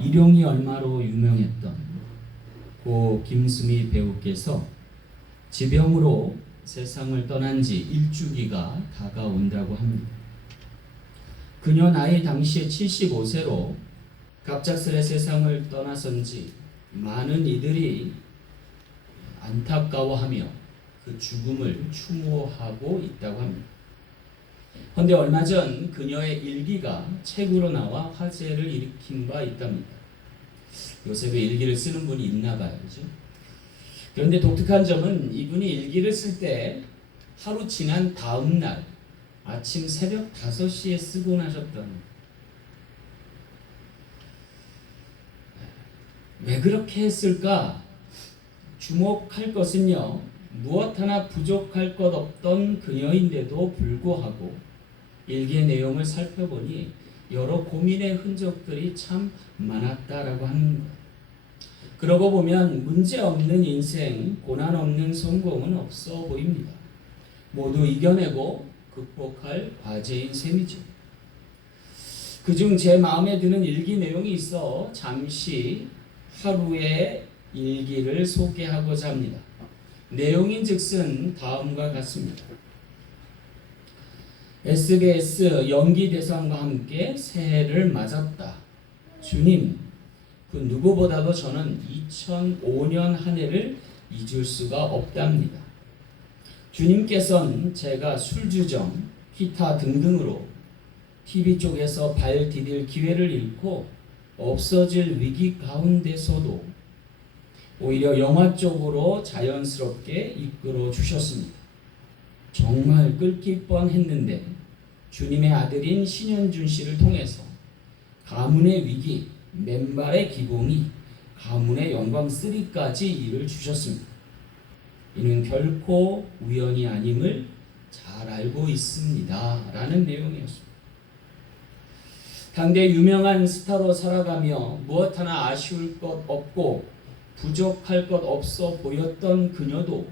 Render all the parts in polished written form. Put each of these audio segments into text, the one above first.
일용이 얼마로 유명했던 고 김수미 배우께서 지병으로 세상을 떠난 지 일주기가 다가온다고 합니다. 그녀 나이 당시에 75세로 갑작스레 세상을 떠나선지 많은 이들이 안타까워하며 그 죽음을 추모하고 있다고 합니다. 그런데 얼마 전 그녀의 일기가 책으로 나와 화제를 일으킨 바 있답니다. 요새 왜 일기를 쓰는 분이 있나 봐요. 그죠? 그런데 독특한 점은 이분이 일기를 쓸 때 하루 지난 다음 날 아침 새벽 5시에 쓰고 나셨답니다. 왜 그렇게 했을까? 주목할 것은요, 무엇 하나 부족할 것 없던 그녀인데도 불구하고 일기의 내용을 살펴보니 여러 고민의 흔적들이 참 많았다라고 하는 거예요. 그러고 보면 문제 없는 인생, 고난 없는 성공은 없어 보입니다. 모두 이겨내고 극복할 과제인 셈이죠. 그중 제 마음에 드는 일기 내용이 있어 잠시 하루의 일기를 소개하고자 합니다. 내용인즉슨 다음과 같습니다. SBS 연기대상과 함께 새해를 맞았다. 주님, 그 누구보다도 저는 2005년 한 해를 잊을 수가 없답니다. 주님께서는 제가 술주정, 기타 등등으로 TV 쪽에서 발 디딜 기회를 잃고 없어질 위기 가운데서도 오히려 영화 쪽으로 자연스럽게 이끌어 주셨습니다. 정말 끊길 뻔했는데 주님의 아들인 신현준 씨를 통해서 가문의 위기, 맨발의 기봉이 가문의 영광 3까지 이를 주셨습니다. 이는 결코 우연이 아님을 잘 알고 있습니다. 라는 내용이었습니다. 당대 유명한 스타로 살아가며 무엇 하나 아쉬울 것 없고 부족할 것 없어 보였던 그녀도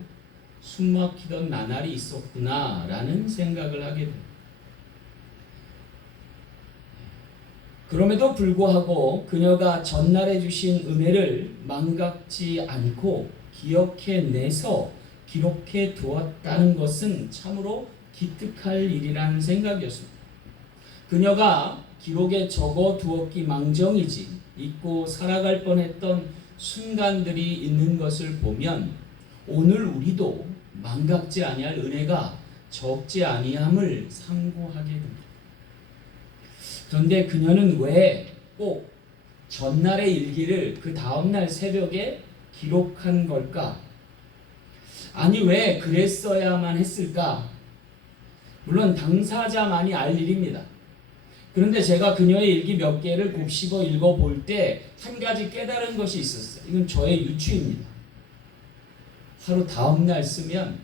숨막히던 나날이 있었구나 라는 생각을 하게 됩니다. 그럼에도 불구하고 그녀가 전날에 주신 은혜를 망각지 않고 기억해내서 기록해 두었다는 것은 참으로 기특할 일이라는 생각이었습니다. 그녀가 기록에 적어 두었기 망정이지 잊고 살아갈 뻔했던 순간들이 있는 것을 보면 오늘 우리도 망각지 아니할 은혜가 적지 아니함을 상고하게 됩니다. 그런데 그녀는 왜 꼭 전날의 일기를 그 다음날 새벽에 기록한 걸까? 아니 왜 그랬어야만 했을까? 물론 당사자만이 알 일입니다. 그런데 제가 그녀의 일기 몇 개를 곱씹어 읽어볼 때 한 가지 깨달은 것이 있었어요. 이건 저의 유추입니다. 하루 다음날 쓰면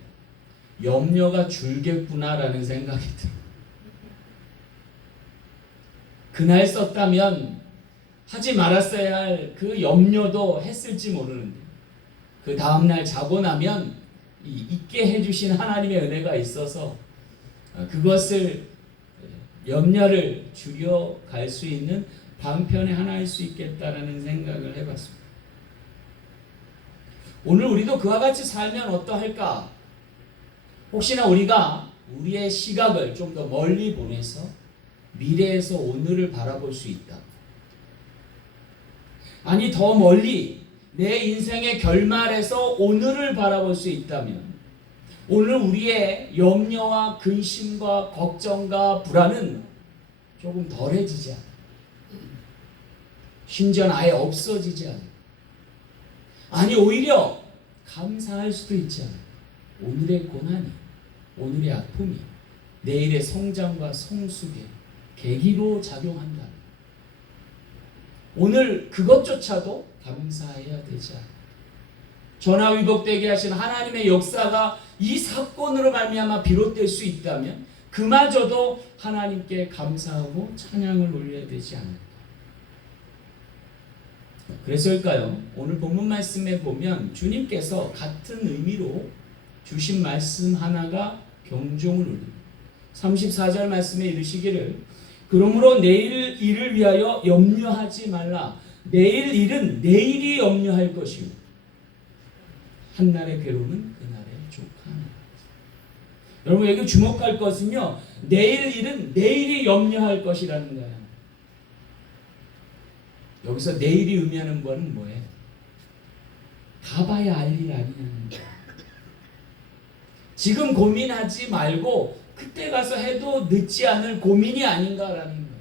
염려가 줄겠구나라는 생각이 들어요. 그날 썼다면 하지 말았어야 할 그 염려도 했을지 모르는데 그 다음날 자고 나면 잊게 해주신 하나님의 은혜가 있어서 그것을 염려를 줄여갈 수 있는 방편의 하나일 수 있겠다라는 생각을 해봤습니다. 오늘 우리도 그와 같이 살면 어떠할까? 혹시나 우리가 우리의 시각을 좀 더 멀리 보내서 미래에서 오늘을 바라볼 수 있다. 아니 더 멀리 내 인생의 결말에서 오늘을 바라볼 수 있다면 오늘 우리의 염려와 근심과 걱정과 불안은 조금 덜해지지 않아. 심지어는 아예 없어지지 않아. 아니 오히려 감사할 수도 있지 않아. 오늘의 고난이, 오늘의 아픔이 내일의 성장과 성숙의 계기로 작용한다. 오늘 그것조차도 감사해야 되지 않아. 전화위복되게 하신 하나님의 역사가 이 사건으로 말미암아 비롯될 수 있다면 그마저도 하나님께 감사하고 찬양을 올려야 되지 않을까. 그래서일까요? 오늘 본문 말씀에 보면 주님께서 같은 의미로 주신 말씀 하나가 경종을 울립니다. 34절 말씀에 이르시기를 그러므로 내일 일을 위하여 염려하지 말라. 내일 일은 내일이 염려할 것이요 한날의 괴로움은 그날의 족하니라. 여러분 여기 주목할 것은요, 내일 일은 내일이 염려할 것이라는 거예요. 여기서 내일이 의미하는 거는 뭐예요? 가봐야 알 일 아니냐는 거예요. 지금 고민하지 말고 그때 가서 해도 늦지 않을 고민이 아닌가라는 거예요.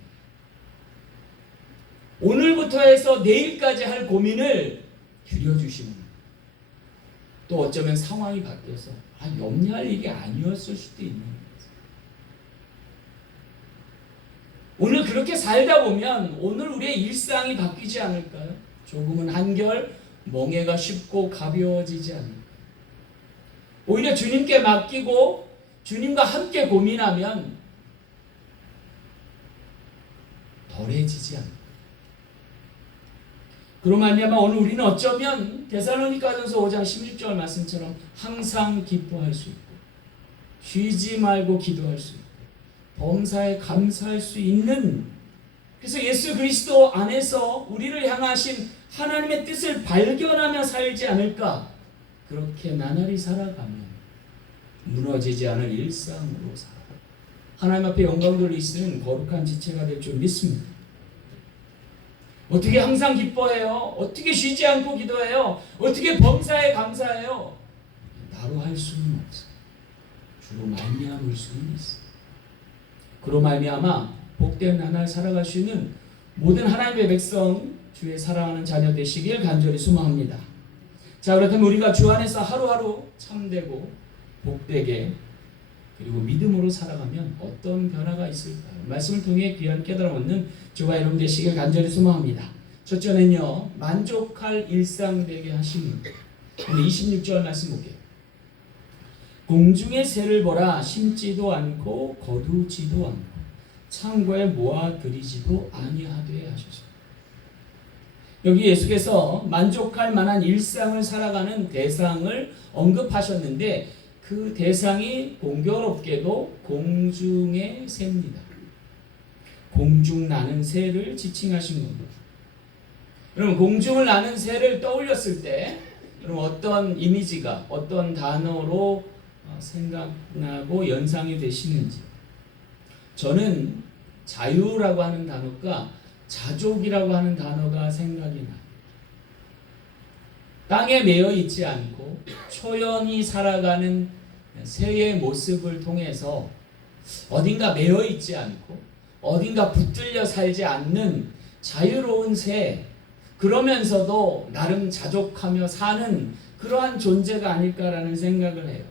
오늘부터 해서 내일까지 할 고민을 줄여주시는 거예요. 또 어쩌면 상황이 바뀌어서 염려할 일이 아니었을 수도 있는 거예요. 오늘 그렇게 살다 보면 오늘 우리의 일상이 바뀌지 않을까요? 조금은 한결 멍해가 쉽고 가벼워지지 않을까요? 오히려 주님께 맡기고 주님과 함께 고민하면 덜해지지 않을까요? 그로 말미암아 오늘 우리는 어쩌면 데살로니가전서 5장 16절 말씀처럼 항상 기뻐할 수 있고 쉬지 말고 기도할 수 있고 범사에 감사할 수 있는, 그래서 예수 그리스도 안에서 우리를 향하신 하나님의 뜻을 발견하며 살지 않을까. 그렇게 나날이 살아가면 무너지지 않을 일상으로 살아 하나님 앞에 영광 돌릴 수 있는 거룩한 지체가 될 줄 믿습니다. 어떻게 항상 기뻐해요? 어떻게 쉬지 않고 기도해요? 어떻게 범사에 감사해요? 나로 할 수는 없어. 주로 말미암을 수는 있어. 그로 말미암아 복된 나날 살아갈 수 있는 모든 하나님의 백성, 주의 사랑하는 자녀 되시길 간절히 소망합니다. 자, 그렇다면 우리가 주 안에서 하루하루 참되고 복되게 그리고 믿음으로 살아가면 어떤 변화가 있을까요? 말씀을 통해 귀한 깨달음 얻는 저와 여러분 되시길 간절히 소망합니다. 첫째는요, 만족할 일상 되게 하시는. 오늘 26절 말씀 볼게요. 공중의 새를 보라, 심지도 않고 거두지도 않고 창고에 모아들이지도 아니하되 하소서. 여기 예수께서 만족할 만한 일상을 살아가는 대상을 언급하셨는데 그 대상이 공교롭게도 공중의 새입니다. 공중 나는 새를 지칭하신 겁니다. 여러분 공중을 나는 새를 떠올렸을 때 여러분 어떤 이미지가 어떤 단어로 생각나고 연상이 되시는지. 저는 자유라고 하는 단어가 자족이라고 하는 단어가 생각이 나요. 땅에 매여 있지 않고 초연히 살아가는 새의 모습을 통해서 어딘가 매여 있지 않고 어딘가 붙들려 살지 않는 자유로운 새, 그러면서도 나름 자족하며 사는 그러한 존재가 아닐까라는 생각을 해요.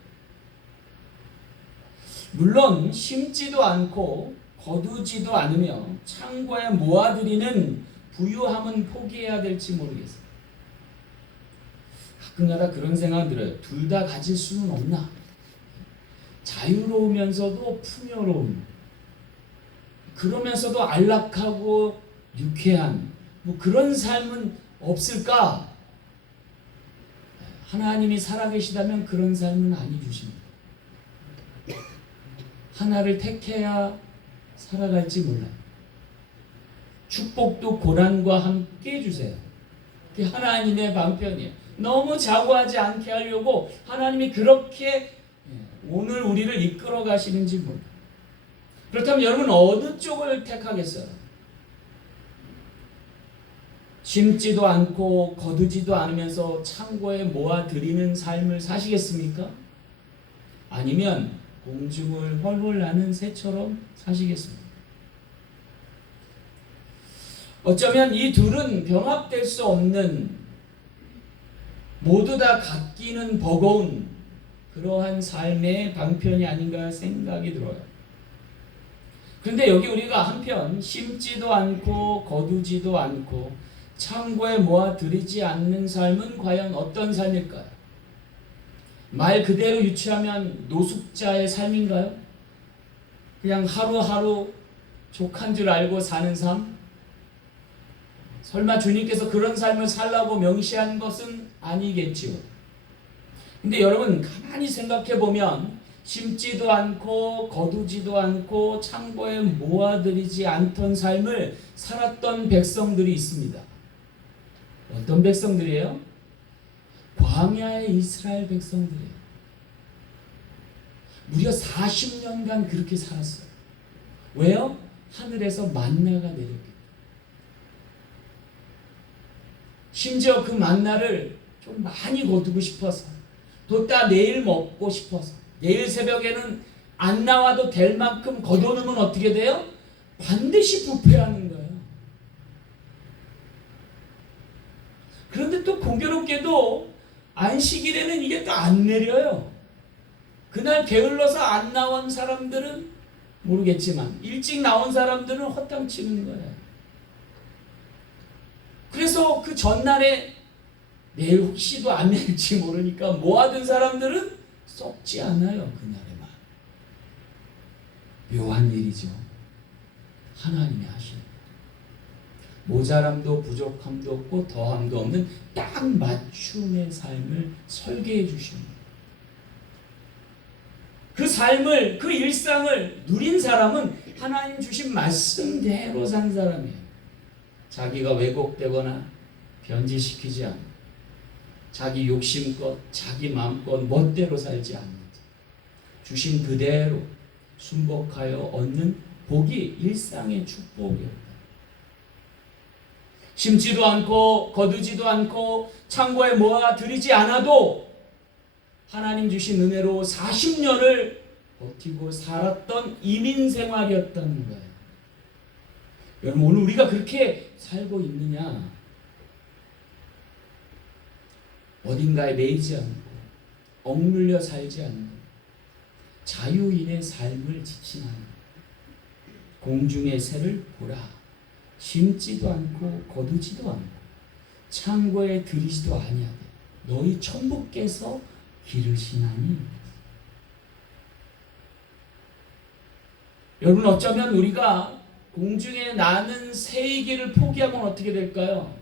물론 심지도 않고 거두지도 않으며 창고에 모아들이는 부유함은 포기해야 될지 모르겠어요. 가끔가다 그런 생각 들어요. 둘 다 가질 수는 없나? 자유로우면서도 풍요로운, 그러면서도 안락하고 유쾌한 뭐 그런 삶은 없을까? 하나님이 살아계시다면 그런 삶은 아니 주십니다. 하나를 택해야 살아갈지 몰라요. 축복도 고난과 함께 주세요. 그게 하나님의 방편이에요. 너무 자고하지 않게 하려고 하나님이 그렇게 오늘 우리를 이끌어 가시는지 몰라요. 그렇다면 여러분 어느 쪽을 택하겠어요? 심지도 않고 거두지도 않으면서 창고에 모아들이는 삶을 사시겠습니까? 아니면 공중을 훨훨 나는 새처럼 사시겠습니까? 어쩌면 이 둘은 병합될 수 없는, 모두 다 갖기는 버거운 그러한 삶의 방편이 아닌가 생각이 들어요. 그런데 여기 우리가 한편 심지도 않고 거두지도 않고 창고에 모아들이지 않는 삶은 과연 어떤 삶일까요? 말 그대로 유추하면 노숙자의 삶인가요? 그냥 하루하루 족한 줄 알고 사는 삶? 설마 주님께서 그런 삶을 살라고 명시한 것은 아니겠지요. 근데 여러분 가만히 생각해 보면 심지도 않고 거두지도 않고 창고에 모아들이지 않던 삶을 살았던 백성들이 있습니다. 어떤 백성들이에요? 광야의 이스라엘 백성들이에요. 무려 40년간 그렇게 살았어요. 왜요? 하늘에서 만나가 내렸기 때문에. 심지어 그 만나를 좀 많이 거두고 싶어서, 뒀다 내일 먹고 싶어서, 내일 새벽에는 안 나와도 될 만큼 거둬놓으면 어떻게 돼요? 반드시 부패하는 거예요. 그런데 또 공교롭게도 안식일에는 이게 또 안 내려요. 그날 게을러서 안 나온 사람들은 모르겠지만 일찍 나온 사람들은 헛땅치는 거예요. 그래서 그 전날에 내일 혹시도 안 낼지 모르니까 모아둔 사람들은 썩지 않아요. 그날에만. 묘한 일이죠. 하나님이 하시는 모자람도 부족함도 없고 더함도 없는 딱 맞춤의 삶을 설계해 주시는 거예요. 그 삶을, 그 일상을 누린 사람은 하나님 주신 말씀대로 산 사람이에요. 자기가 왜곡되거나 변질시키지 않고 자기 욕심껏 자기 마음껏 멋대로 살지 않는 주신 그대로 순복하여 얻는 복이 일상의 축복이었다. 심지도 않고 거두지도 않고 창고에 모아 들이지 않아도 하나님 주신 은혜로 40년을 버티고 살았던 이민 생활이었다는 거예요. 여러분, 오늘 우리가 그렇게 살고 있느냐? 어딘가에 매이지 않고 억눌려 살지 않는 자유인의 삶을 지칭하는 공중의 새를 보라. 심지도 않고 거두지도 않고 창고에 들이지도 아니하되 너희 천부께서 기르시나니. 여러분, 어쩌면 우리가 공중에 나는 새이기를 포기하면 어떻게 될까요?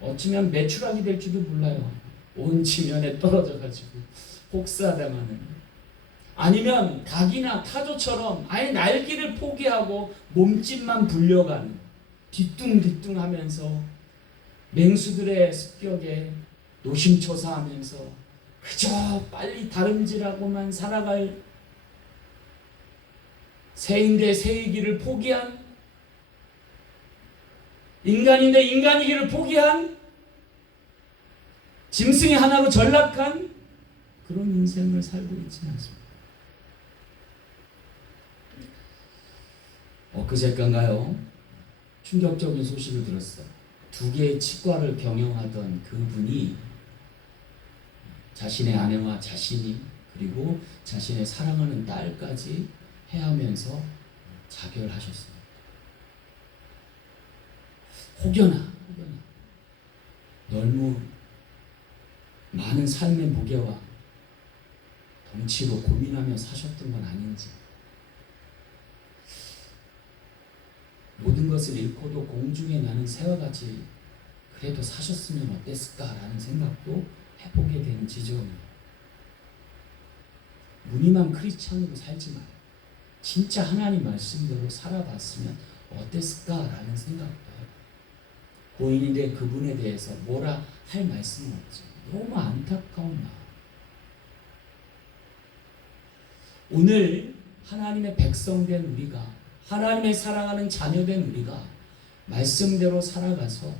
어쩌면 매출하게 될지도 몰라요. 온 지면에 떨어져 가지고 혹사당하는. 아니면 닭이나 타조처럼 아예 날기를 포기하고 몸집만 불려가는, 뒤뚱뒤뚱하면서 맹수들의 습격에 노심초사하면서 그저 빨리 다름질하고만 살아갈 새인데 새이기를 포기한, 인간인데 인간이기를 포기한, 짐승이 하나로 전락한 그런 인생을 살고 있지는 않습니다. 엊그제인가요? 충격적인 소식을 들었어요. 2개의 치과를 경영하던 그분이 자신의 아내와 자신이 그리고 자신의 사랑하는 딸까지 해하면서 자결하셨습니다. 혹여나 너무 많은 삶의 무게와 덩치로 고민하며 사셨던 건 아닌지, 모든 것을 잃고도 공중에 나는 새와 같이 그래도 사셨으면 어땠을까라는 생각도 해보게 되는 지점입니다. 무늬만 크리스찬으로 살지 말고 진짜 하나님 말씀대로 살아봤으면 어땠을까라는 생각도 해요. 고인이 된 그분에 대해서 뭐라 할 말씀은 없죠. 너무 안타까운 마음. 오늘 하나님의 백성된 우리가, 하나님의 사랑하는 자녀된 우리가 말씀대로 살아가서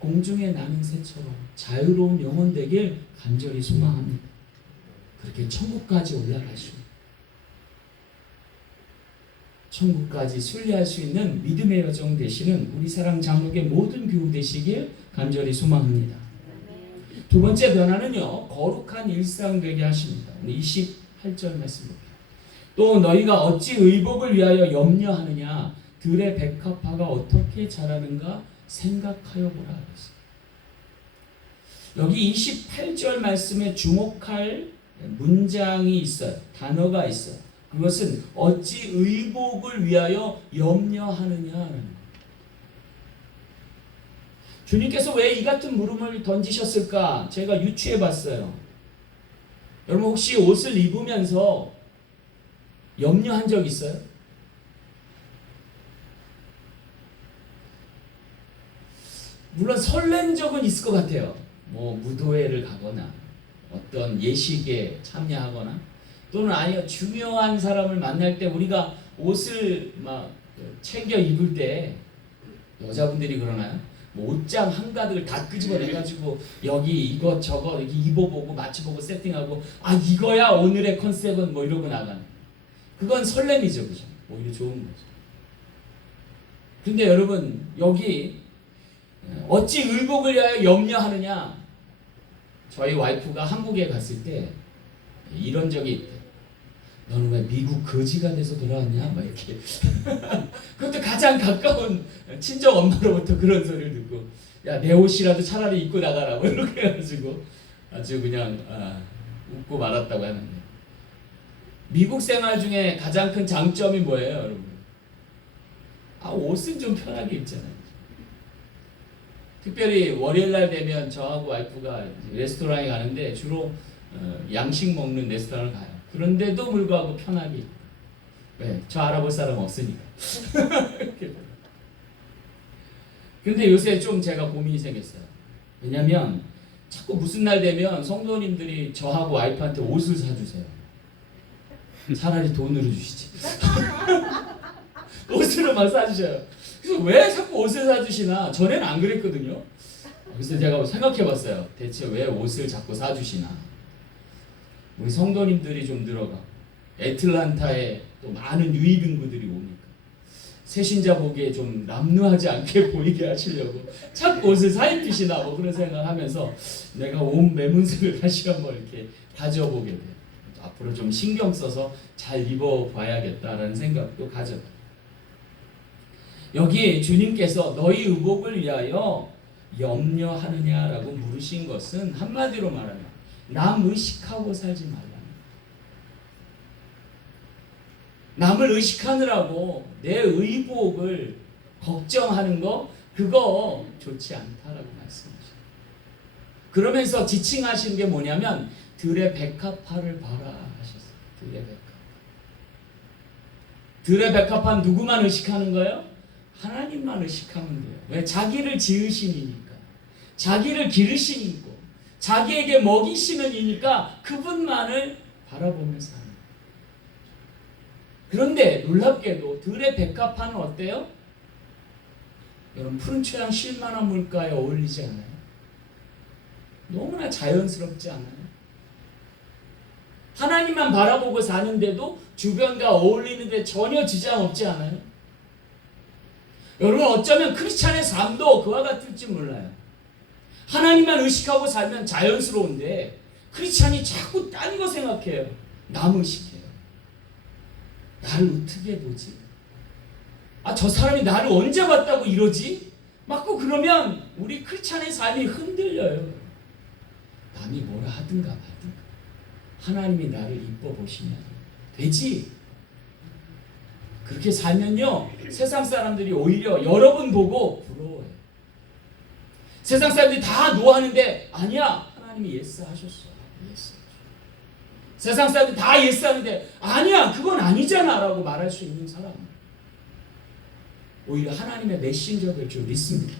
공중에 나는 새처럼 자유로운 영혼 되길 간절히 소망합니다. 그렇게 천국까지 올라가시고 천국까지 순례할 수 있는 믿음의 여정 되시는 우리 사랑 장로의 모든 교우 되시길 간절히 소망합니다. 두 번째 변화는요, 거룩한 일상 되게 하십니다. 28절 말씀 볼게요. 또 너희가 어찌 의복을 위하여 염려하느냐? 들의 백합화가 어떻게 자라는가 생각하여 보라. 여기 28절 말씀에 주목할 문장이 있어요. 단어가 있어요. 그것은 어찌 의복을 위하여 염려하느냐라는 거예요. 주님께서 왜 이 같은 물음을 던지셨을까? 제가 유추해 봤어요. 여러분, 혹시 옷을 입으면서 염려한 적 있어요? 물론 설렌 적은 있을 것 같아요. 뭐 무도회를 가거나 어떤 예식에 참여하거나 또는 아니요 중요한 사람을 만날 때 우리가 옷을 막 챙겨 입을 때 여자분들이 그러나요? 뭐 옷장 한가득을 다 끄집어내가지고 여기 이것 저것 여기 입어보고 맞춰보고 세팅하고 아 이거야 오늘의 컨셉은 뭐 이러고 나가는 그건 설렘이죠, 그죠? 오히려 좋은 거죠. 근데 여러분 여기 어찌 의복을 위하여 염려하느냐? 저희 와이프가 한국에 갔을 때 이런 적이 있대요. 너는 왜 미국 거지가 돼서 돌아왔냐? 막 이렇게. 그것도 가장 가까운 친정 엄마로부터 그런 소리를 듣고, 야, 내 옷이라도 차라리 입고 나가라. 뭐 이렇게 해가지고 아주 그냥 웃고 말았다고 하는데. 미국 생활 중에 가장 큰 장점이 뭐예요, 여러분? 옷은 좀 편하게 입잖아요. 특별히 월요일날 되면 저하고 와이프가 레스토랑에 가는데 주로 양식 먹는 레스토랑을 가요. 그런데도 불구하고 편하게. 왜? 저 알아볼 사람 없으니까. 근데 요새 좀 제가 고민이 생겼어요. 왜냐면 자꾸 무슨 날 되면 성도님들이 저하고 와이프한테 옷을 사주세요. 차라리 돈으로 주시지. 옷으로 막 사주셔요. 그래서 왜 자꾸 옷을 사주시나? 전에는 안 그랬거든요. 그래서 제가 생각해봤어요. 대체 왜 옷을 자꾸 사주시나? 우리 성도님들이 좀 늘어가. 애틀란타에 또 많은 유입 인구들이 오니까 새신자 보기에 좀 남루하지 않게 보이게 하시려고 자꾸 옷을 사입히시나 뭐 그런 생각하면서 내가 옷 매문색을 다시 한번 이렇게 다져보게 돼요. 앞으로 좀 신경 써서 잘 입어봐야겠다라는 생각도 가져요. 여기 주님께서 너희 의복을 위하여 염려하느냐라고 물으신 것은 한마디로 말하면 남 의식하고 살지 말라. 남을 의식하느라고 내 의복을 걱정하는 거 그거 좋지 않다라고 말씀하시죠. 그러면서 지칭하신 게 뭐냐면 들의 백합화를 봐라 하셨어요. 들의 백합화. 들의 백합화 누구만 의식하는 거예요? 하나님만 의식하면 돼요. 왜? 자기를 지으신 이니까. 자기를 기르신 이고 자기에게 먹이시는 이니까 그분만을 바라보면서 하는 거예요. 그런데 놀랍게도 들의 백합화는 어때요? 여러분 푸른 초양 쉴만한 물가에 어울리지 않아요? 너무나 자연스럽지 않아요? 하나님만 바라보고 사는데도 주변과 어울리는데 전혀 지장 없지 않아요? 여러분 어쩌면 크리스찬의 삶도 그와 같을지 몰라요. 하나님만 의식하고 살면 자연스러운데 크리스찬이 자꾸 딴 거 생각해요. 남 의식해요. 나를 어떻게 보지? 저 사람이 나를 언제 봤다고 이러지? 맞고 그러면 우리 크리스찬의 삶이 흔들려요. 남이 뭐라 하든가 말든가 하나님이 나를 이뻐 보시면 되지. 그렇게 살면요 세상 사람들이 오히려 여러분 보고 부러워해요. 세상 사람들이 다 노하는데 아니야 하나님이 예스 하셨어. 예스. 세상 사람들이 다 예스 하는데 아니야 그건 아니잖아 라고 말할 수 있는 사람 오히려 하나님의 메신저 될 줄 믿습니다.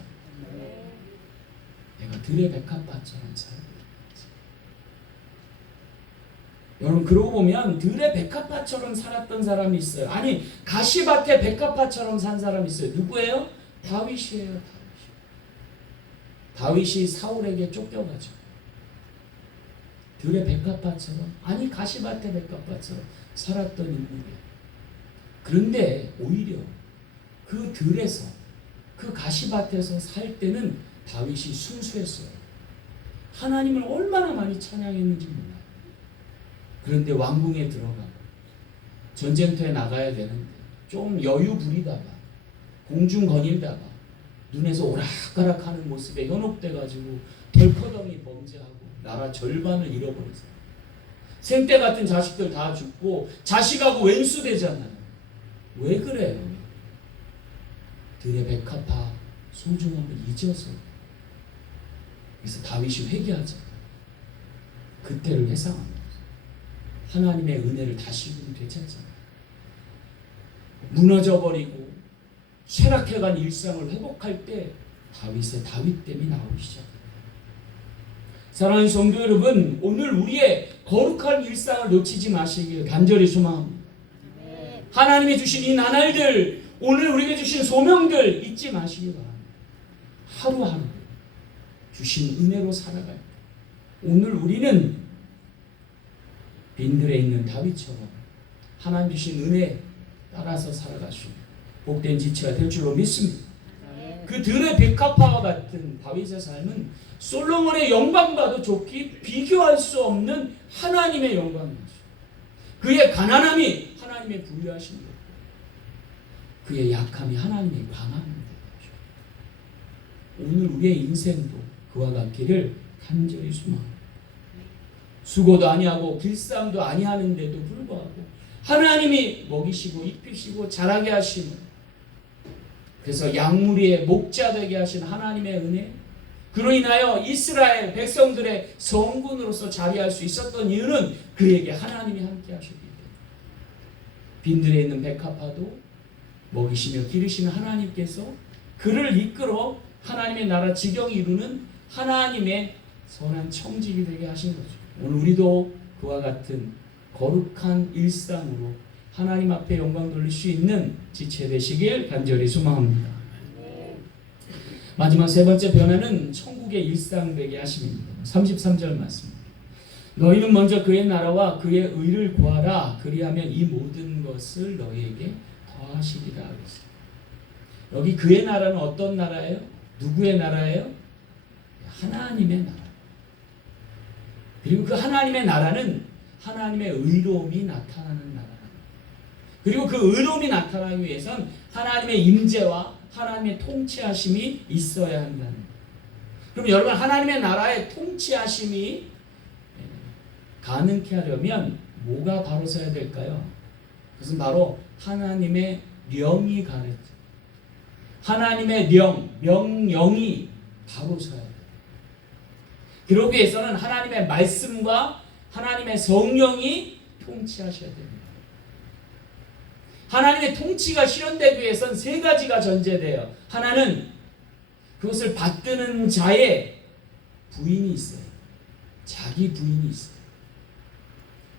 내가 들의 백합화처럼 살아야 여러분 그러고 보면 들의 백합화처럼 살았던 사람이 있어요. 아니 가시밭의 백합화처럼 산 사람이 있어요. 누구예요? 다윗이에요. 다윗이 사울에게 쫓겨가죠. 들의 백합화처럼 아니 가시밭의 백합화처럼 살았던 인물이에요. 그런데 오히려 그 들에서 그 가시밭에서 살 때는 다윗이 순수했어요. 하나님을 얼마나 많이 찬양했는지 몰라요. 그런데 왕궁에 들어가고 전쟁터에 나가야 되는데 좀 여유 부리다가 공중 거닐다가 눈에서 오락가락하는 모습에 현혹돼가지고 덜커덩이 범죄하고 나라 절반을 잃어버렸어요. 생때 같은 자식들 다 죽고 자식하고 왼수되잖아요. 왜 그래요? 들의 백합화 소중함을 잊어서. 그래서 다윗이 회개하잖아요. 그때를 회상합니다. 하나님의 은혜를 다시 되찾잖아요. 무너져버리고 쇠락해간 일상을 회복할 때 다윗됨이 나오기 시작합니다. 사랑하는 성도 여러분, 오늘 우리의 거룩한 일상을 놓치지 마시길 간절히 소망합니다. 하나님이 주신 이 나날들, 오늘 우리에게 주신 소명들 잊지 마시기 바랍니다. 하루하루 주신 은혜로 살아갈 때 오늘 우리는 빈들에 있는 다윗처럼 하나님 주신 은혜 따라서 살아가시고 복된 지체가 될 줄로 믿습니다. 그 들의 백합화와 같은 다윗의 삶은 솔로몬의 영광과도 좋게 비교할 수 없는 하나님의 영광이죠. 그의 가난함이 하나님의 부유하신 것, 그의 약함이 하나님의 강함인 거죠. 오늘 우리의 인생도 그와 같기를 간절히 소망합니다. 수고도 아니하고 길쌈도 아니하는데도 불구하고 하나님이 먹이시고 입히시고 자라게 하시는, 그래서 양무리의 목자 되게 하신 하나님의 은혜, 그로 인하여 이스라엘 백성들의 성군으로서 자리할 수 있었던 이유는 그에게 하나님이 함께 하셨기 때문에. 빈들에 있는 백합화도 먹이시며 기르시는 하나님께서 그를 이끌어 하나님의 나라 지경이 이루는 하나님의 선한 청직이 되게 하신 거죠. 오늘 우리도 그와 같은 거룩한 일상으로 하나님 앞에 영광 돌릴 수 있는 지체 되시길 간절히 소망합니다. 마지막 세 번째 변화는 천국의 일상 되게 하심입니다. 33절 말씀. 너희는 먼저 그의 나라와 그의 의를 구하라. 그리하면 이 모든 것을 너희에게 더하시리라. 여기 그의 나라는 어떤 나라예요? 누구의 나라예요? 하나님의 나라. 그리고 그 하나님의 나라는 하나님의 의로움이 나타나는 나라. 그리고 그 의로움이 나타나기 위해선 하나님의 임재와 하나님의 통치하심이 있어야 한다는 거예요. 그럼 여러분, 하나님의 나라의 통치하심이 가능케 하려면 뭐가 바로 서야 될까요? 그것은 바로 하나님의 명이 가르쳐. 하나님의 명령이 바로 서야 돼요. 그러기 위해서는 하나님의 말씀과 하나님의 성령이 통치하셔야 됩니다. 하나님의 통치가 실현되기 위해서는 세 가지가 전제돼요. 하나는 그것을 받드는 자의 부인이 있어요. 자기 부인이 있어요.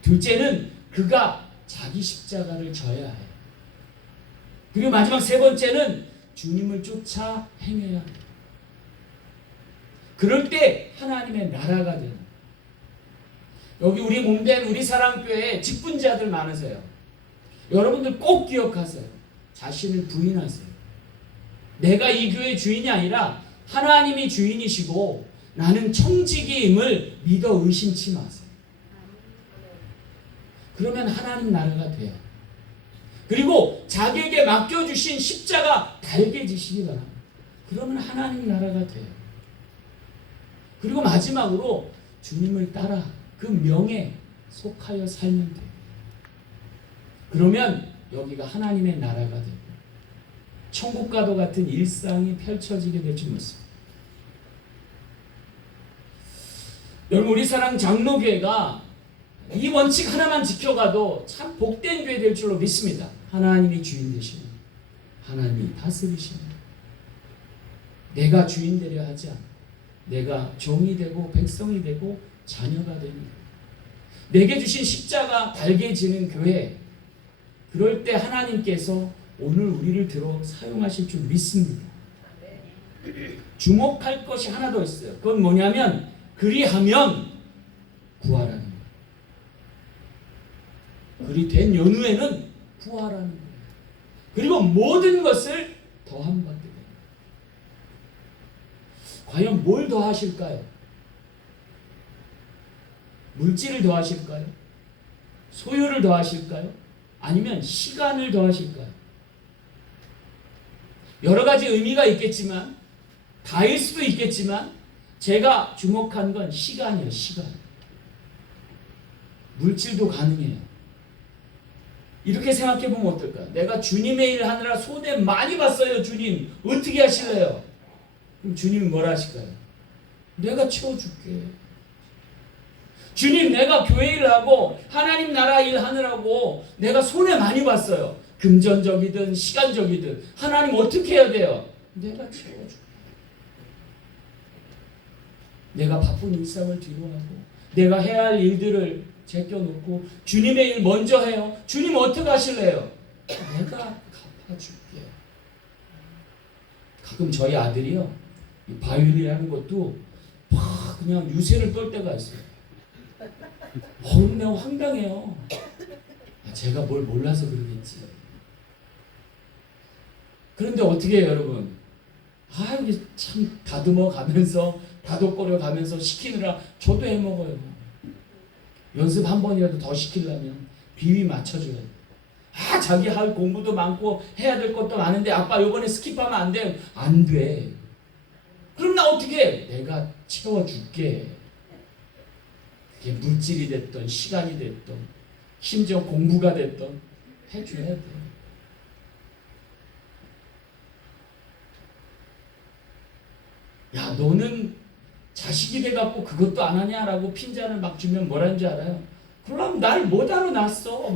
둘째는 그가 자기 십자가를 져야 해요. 그리고 마지막 세 번째는 주님을 쫓아 행해야 합니다. 그럴 때 하나님의 나라가 돼요. 여기 우리 몸된 우리 사랑교회에 직분자들 많으세요. 여러분들 꼭 기억하세요. 자신을 부인하세요. 내가 이 교회의 주인이 아니라 하나님이 주인이시고 나는 청지기임을 믿어 의심치 마세요. 그러면 하나님 나라가 돼요. 그리고 자기에게 맡겨주신 십자가 달게 지시기 바랍니다. 그러면 하나님 나라가 돼요. 그리고 마지막으로 주님을 따라 그 명에 속하여 살면 돼요. 그러면 여기가 하나님의 나라가 되고 천국과도 같은 일상이 펼쳐지게 될 줄 믿습니다. 여러분, 우리 사랑 장로교회가 이 원칙 하나만 지켜가도 참 복된 교회 될 줄로 믿습니다. 하나님이 주인 되시는, 하나님이 다스리시는, 내가 주인 되려 하지 않고 내가 종이 되고 백성이 되고 자녀가 되는 교회, 내게 주신 십자가 달게 지는 교회, 그럴 때 하나님께서 오늘 우리를 들어 사용하실 줄 믿습니다. 주목할 것이 하나 더 있어요. 그건 뭐냐면 그리하면 구하라는 거예요. 그리 된 연후에는 구하라는 거예요. 그리고 모든 것을 더함 받게 됩니다. 과연 뭘 더하실까요? 물질을 더하실까요? 소유를 더하실까요? 아니면 시간을 더하실까요? 여러 가지 의미가 있겠지만, 다일 수도 있겠지만, 제가 주목한 건 시간이에요. 시간. 물질도 가능해요. 이렇게 생각해 보면 어떨까요? 내가 주님의 일 하느라 손해 많이 봤어요. 주님 어떻게 하실래요? 그럼 주님이 뭐라 하실까요? 내가 채워줄게. 주님, 내가 교회 일을 하고 하나님 나라 일 하느라고 내가 손해 많이 봤어요. 금전적이든 시간적이든 하나님 어떻게 해야 돼요? 내가 채워줄게. 내가 바쁜 일상을 뒤로하고 내가 해야 할 일들을 제껴놓고 주님의 일 먼저 해요. 주님 어떻게 하실래요? 내가 갚아줄게. 가끔 저희 아들이요, 바이올린 하는 것도 막 그냥 유세를 떨 때가 있어요. 내가 황당해요. 제가 뭘 몰라서 그러겠지. 그런데 어떻게 해요, 여러분? 이게 참 다듬어 가면서 다독거려 가면서 시키느라 저도 해먹어요. 연습 한 번이라도 더 시키려면 비위 맞춰줘야 돼. 자기 할 공부도 많고 해야 될 것도 많은데 아빠 요번에 스킵하면 안 돼. 안 돼. 그럼 나 어떻게 해? 내가 채워줄게. 그게 물질이 됐던 시간이 됐던 심지어 공부가 됐던 해줘야 돼. 야, 너는 자식이 돼갖고 그것도 안 하냐라고 핀잔을 막 주면 뭐라는 줄 알아요? 그럼 날 못하러 낳았어.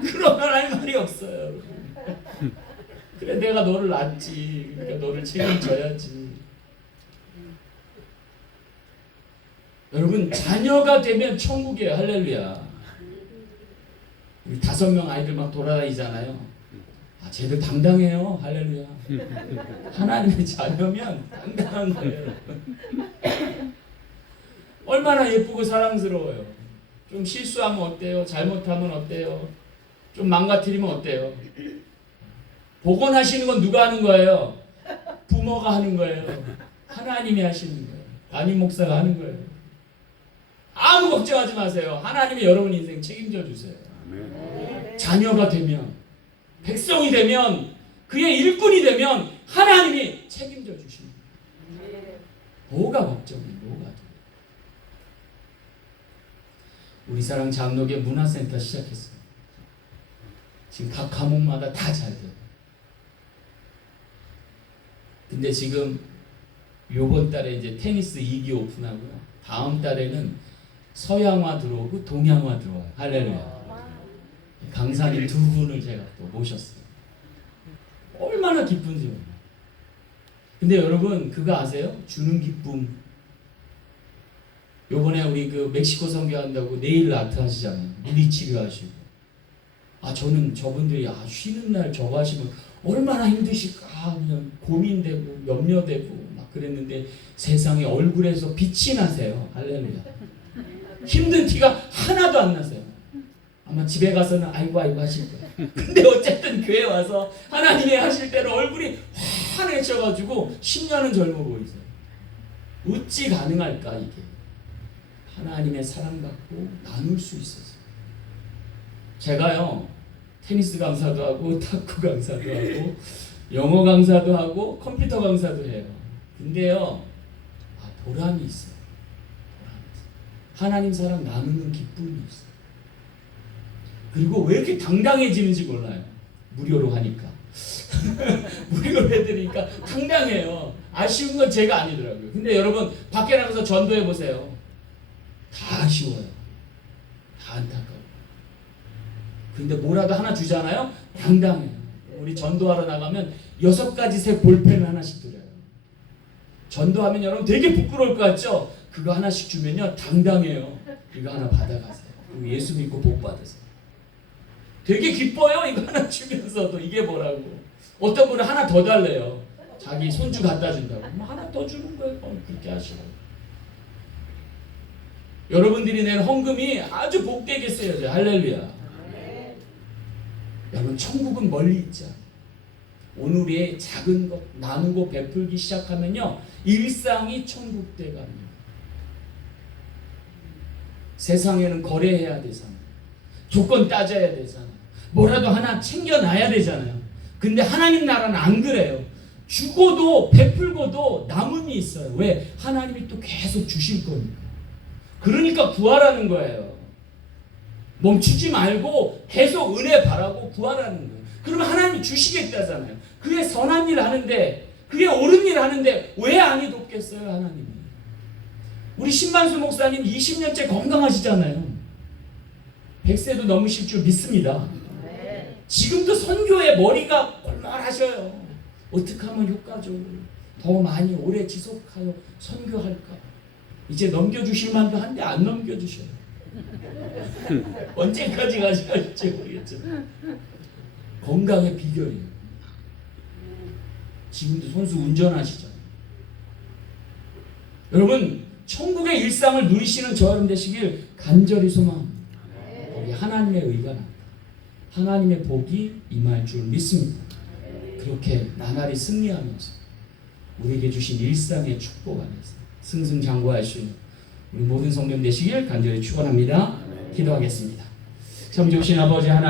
그러면 할 말이 없어요. 그래, 내가 너를 낳았지. 그러니까 너를 책임져야지. 여러분, 자녀가 되면 천국이에요. 할렐루야. 우리 5명 아이들 막 돌아다니잖아요. 쟤들 당당해요. 할렐루야. 하나님의 자녀면 당당한 거예요. 얼마나 예쁘고 사랑스러워요. 좀 실수하면 어때요? 잘못하면 어때요? 좀 망가뜨리면 어때요? 복원하시는 건 누가 하는 거예요? 부모가 하는 거예요. 하나님이 하시는 거예요. 담임 목사가 하는 거예요. 아무 걱정하지 마세요. 하나님이 여러분 인생 책임져 주세요. 자녀가 되면, 백성이 되면, 그의 일꾼이 되면 하나님이 책임져 주십니다. 뭐가 걱정이, 뭐가 돼. 우리 사랑 장로교 문화센터 시작했어요. 지금 각 과목마다 다 잘 돼요. 근데 지금 요번 달에 이제 테니스 2기 오픈하고요. 다음 달에는 서양화 들어오고 동양화 들어와요. 할렐루야. 강사님 2분을 제가 또 모셨어요. 얼마나 기쁜지 몰라요. 근데 여러분 그거 아세요? 주는 기쁨. 요번에 우리 그 멕시코 선교한다고 네일 아트 하시잖아요. 물리 치료하시고. 저는 저분들이 쉬는 날 저거 하시면 얼마나 힘드실까 그냥 고민되고 염려되고 막 그랬는데 세상에 얼굴에서 빛이 나세요. 할렐루야. 힘든 티가 하나도 안 나세요. 아마 집에 가서는 아이고 하실 거예요. 근데 어쨌든 교회 와서 하나님이 하실 때는 얼굴이 환해져가지고 10년은 젊어 보이세요. 어찌 가능할까 이게. 하나님의 사랑받고 나눌 수 있어서. 제가요 테니스 강사도 하고 탁구 강사도 하고 영어 강사도 하고 컴퓨터 강사도 해요. 근데요 보람이 있어요. 하나님 사랑 나누는 기쁨이 있어요. 그리고 왜 이렇게 당당해지는지 몰라요. 무료로 하니까. 무료로 해드리니까 당당해요. 아쉬운 건 제가 아니더라고요. 근데 여러분 밖에 나가서 전도해 보세요. 다 아쉬워요. 다 안타까워요. 근데 뭐라도 하나 주잖아요. 당당해요. 우리 전도하러 나가면 6가지 색 볼펜을 하나씩 드려요. 전도하면 여러분 되게 부끄러울 것 같죠? 그거 하나씩 주면요 당당해요. 이거 하나 받아가세요. 그리고 예수 믿고 복 받으세요. 되게 기뻐요. 이거 하나 주면서도. 이게 뭐라고. 어떤 분은 하나 더 달래요. 자기 손주 갖다 준다고. 하나 더 주는 거예요. 그렇게 하시라고. 여러분들이 낸 헌금이 아주 복되게 쓰여져요. 할렐루야. 여러분 천국은 멀리 있죠. 오늘의 작은 것 나누고 베풀기 시작하면요 일상이 천국 돼갑니다. 세상에는 거래해야 되잖아요. 조건 따져야 되잖아요. 뭐라도 하나 챙겨놔야 되잖아요. 근데 하나님 나라는 안 그래요. 주고도 베풀고도 남음이 있어요. 왜? 하나님이 또 계속 주실 거니까. 그러니까 구하라는 거예요. 멈추지 말고 계속 은혜 바라고 구하라는 거예요. 그러면 하나님이 주시겠다잖아요. 그게 선한 일 하는데, 그게 옳은 일 하는데 왜 안이 돕겠어요, 하나님이? 우리 신만수 목사님 20년째 건강하시잖아요. 100세도 넘으실 줄 믿습니다. 지금도 선교에 머리가 꼴꼴하셔요. 어떻게 하면 효과적으로 더 많이 오래 지속하여 선교할까? 이제 넘겨주실 만도 한데 안 넘겨주셔요. 언제까지 가실지 모르겠지만 건강의 비결이에요. 지금도 손수 운전하시잖아요. 여러분 천국의 일상을 누리시는 저 여러분 되시길 간절히 소망합니다. 거기 하나님의 의가 납니다. 하나님의 복이 임할 줄 믿습니다. 그렇게 나날이 승리하면서 우리에게 주신 일상의 축복 안에서 승승장구할 수 있는 우리 모든 성도님 되시길 간절히 축원합니다. 기도하겠습니다. 참 좋으신 아버지 하나님,